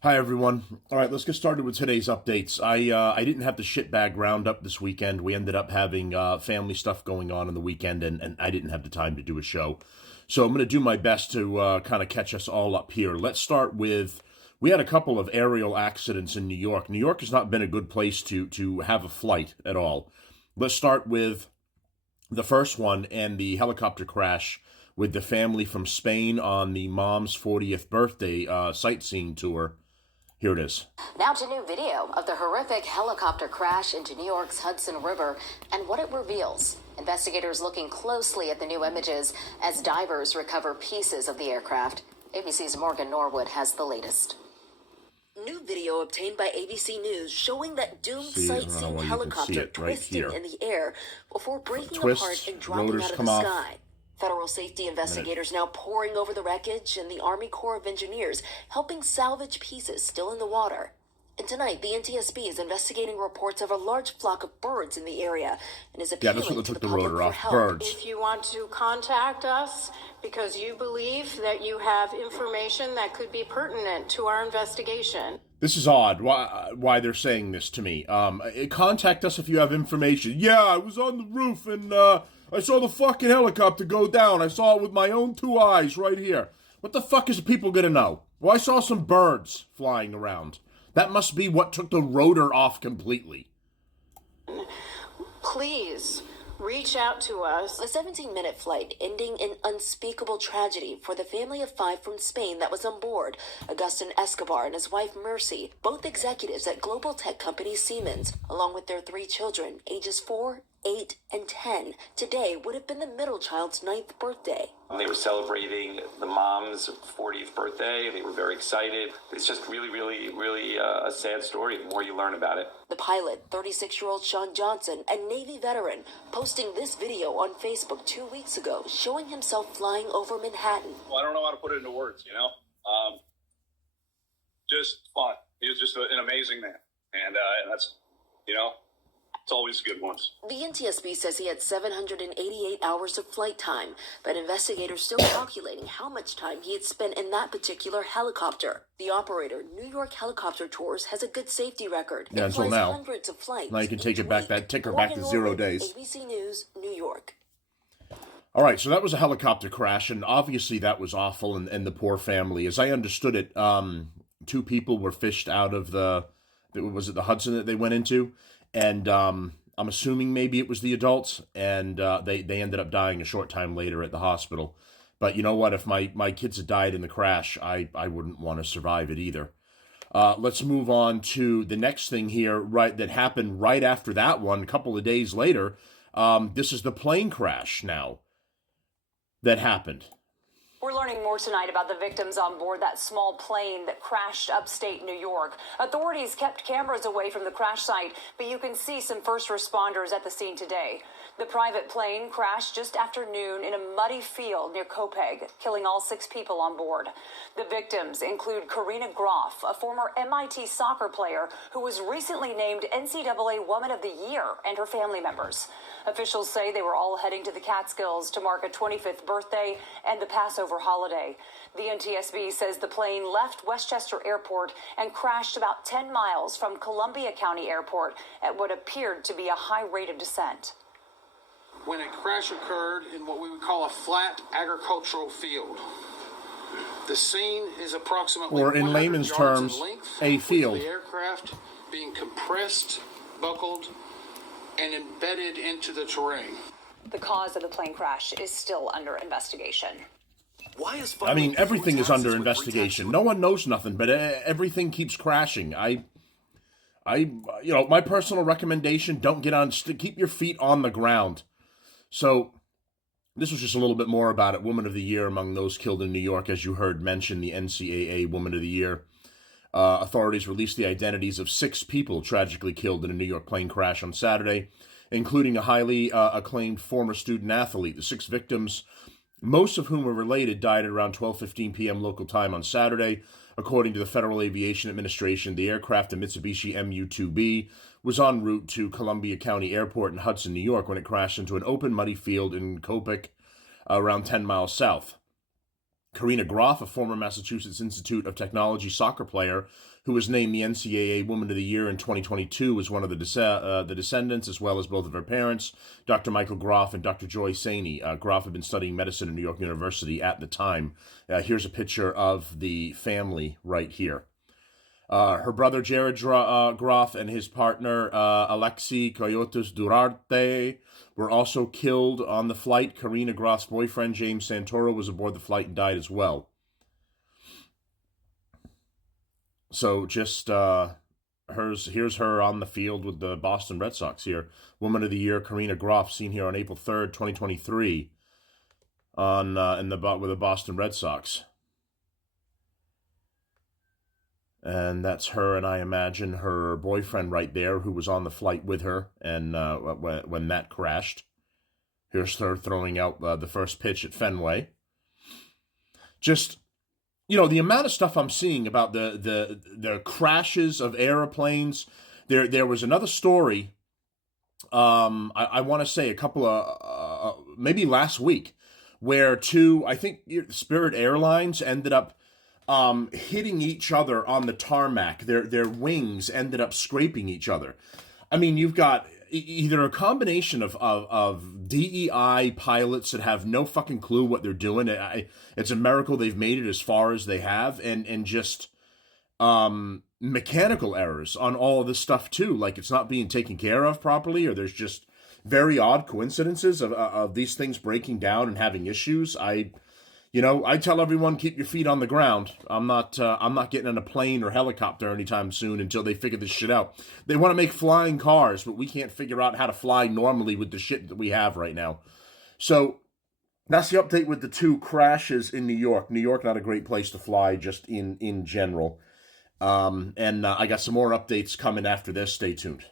Hi everyone. All right, let's get started with today's updates. I didn't have the shitbag roundup this weekend. We ended up having family stuff going on the weekend, and I didn't have the time to do a show. So I'm going to do my best to kind of catch us all up here. Let's start with we had a couple of aerial accidents in New York. New York has not been a good place to have a flight at all. Let's start with the first one and the helicopter crash with the family from Spain on the mom's 40th birthday sightseeing tour. Here it is. Now to new video of the horrific helicopter crash into New York's Hudson River and what it reveals. Investigators looking closely at the new images as divers recover pieces of the aircraft. ABC's Morgan Norwood has the latest. New video obtained by ABC News showing that doomed sightseeing helicopter twisting in the air before breaking apart and dropping out of the sky. Federal safety investigators now poring over the wreckage and the Army Corps of Engineers helping salvage pieces still in the water. And tonight, the NTSB is investigating reports of a large flock of birds in the area and is appealing to the public for help. Birds. If you want to contact us because you believe that you have information that could be pertinent to our investigation. This is odd. Why they're saying this to me? Contact us if you have information. Yeah, I was on the roof and I saw the fucking helicopter go down. I saw it with my own two eyes right here. What the fuck is people gonna know? Well, I saw some birds flying around. That must be what took the rotor off completely. Please reach out to us. A 17-minute flight ending in unspeakable tragedy for the family of 5 from Spain that was on board. Agustin Escobar and his wife Mercy, both executives at global tech company Siemens, along with their 3 children, ages 4, 8, and 10. Today would have been the middle child's 9th birthday. They were celebrating the mom's 40th birthday. They were very excited. It's just really a sad story the more you learn about it. The pilot, 36-year-old Sean Johnson, a Navy veteran, posting this video on Facebook 2 weeks ago, showing himself flying over Manhattan. Well, I don't know how to put it into words, just fun. He was just an amazing man. And that's, it's always good ones. The NTSB says he had 788 hours of flight time, but investigators still calculating how much time he had spent in that particular helicopter. The operator, New York Helicopter Tours, has a good safety record. Yeah, until now. Hundreds of flights. Now you can take it back, that ticker back to 0 days. ABC News, New York. All right, so that was a helicopter crash, and obviously that was awful, and the poor family. As I understood it, 2 people were fished out of the Hudson that they went into? And I'm assuming maybe it was the adults, and they ended up dying a short time later at the hospital. But you know what? If my kids had died in the crash, I wouldn't want to survive it either. Let's move on to the next thing here, that happened right after that one, a couple of days later. This is the plane crash now that happened. We're learning more tonight about the victims on board that small plane that crashed upstate New York. Authorities kept cameras away from the crash site, but you can see some first responders at the scene today. The private plane crashed just after noon in a muddy field near Copiague, killing all 6 people on board. The victims include Karina Groff, a former MIT soccer player who was recently named NCAA Woman of the Year, and her family members. Officials say they were all heading to the Catskills to mark a 25th birthday and the Passover holiday. The NTSB says the plane left Westchester Airport and crashed about 10 miles from Columbia County Airport at what appeared to be a high rate of descent. When a crash occurred in what we would call a flat agricultural field. The scene is approximately, or in layman's terms, a field. With the aircraft being compressed, buckled, and embedded into the terrain. The cause of the plane crash is still under investigation. Everything is under investigation. No one knows nothing, but everything keeps crashing. My personal recommendation: don't get on. Keep your feet on the ground. So, this was just a little bit more about it. Woman of the Year among those killed in New York, as you heard mentioned, the NCAA Woman of the Year. Authorities released the identities of 6 people tragically killed in a New York plane crash on Saturday, including a highly acclaimed former student athlete. The 6 victims, most of whom were related, died at around 12:15 p.m. local time on Saturday. According to the Federal Aviation Administration, the aircraft, a Mitsubishi MU-2B, was en route to Columbia County Airport in Hudson, New York, when it crashed into an open, muddy field in Copiague, around 10 miles south. Karina Groff, a former Massachusetts Institute of Technology soccer player who was named the NCAA Woman of the Year in 2022, was one of the descendants, as well as both of her parents, Dr. Michael Groff and Dr. Joy Saney. Groff had been studying medicine at New York University at the time. Here's a picture of the family right here. Her brother Jared Groff and his partner Alexi Coyotes Durarte were also killed on the flight. Karina Groff's boyfriend James Santoro was aboard the flight and died as well. So just here's her on the field with the Boston Red Sox here. Woman of the Year, Karina Groff, seen here on April 3rd, 2023 with the Boston Red Sox. And that's her, and I imagine her boyfriend right there, who was on the flight with her, and when that crashed. Here's her throwing out the first pitch at Fenway. Just, the amount of stuff I'm seeing about the crashes of airplanes. There was another story, I want to say a couple of, maybe last week, where two, I think Spirit Airlines ended up hitting each other on the tarmac. Their wings ended up scraping each other. I mean, you've got either a combination of DEI pilots that have no fucking clue what they're doing. It's a miracle they've made it as far as they have, and just mechanical errors on all of this stuff too. Like, it's not being taken care of properly, or there's just very odd coincidences of these things breaking down and having issues. I tell everyone, keep your feet on the ground. I'm not getting in a plane or helicopter anytime soon until they figure this shit out. They want to make flying cars, but we can't figure out how to fly normally with the shit that we have right now. So that's the update with the two crashes in New York. New York, not a great place to fly, just in general. And I got some more updates coming after this. Stay tuned.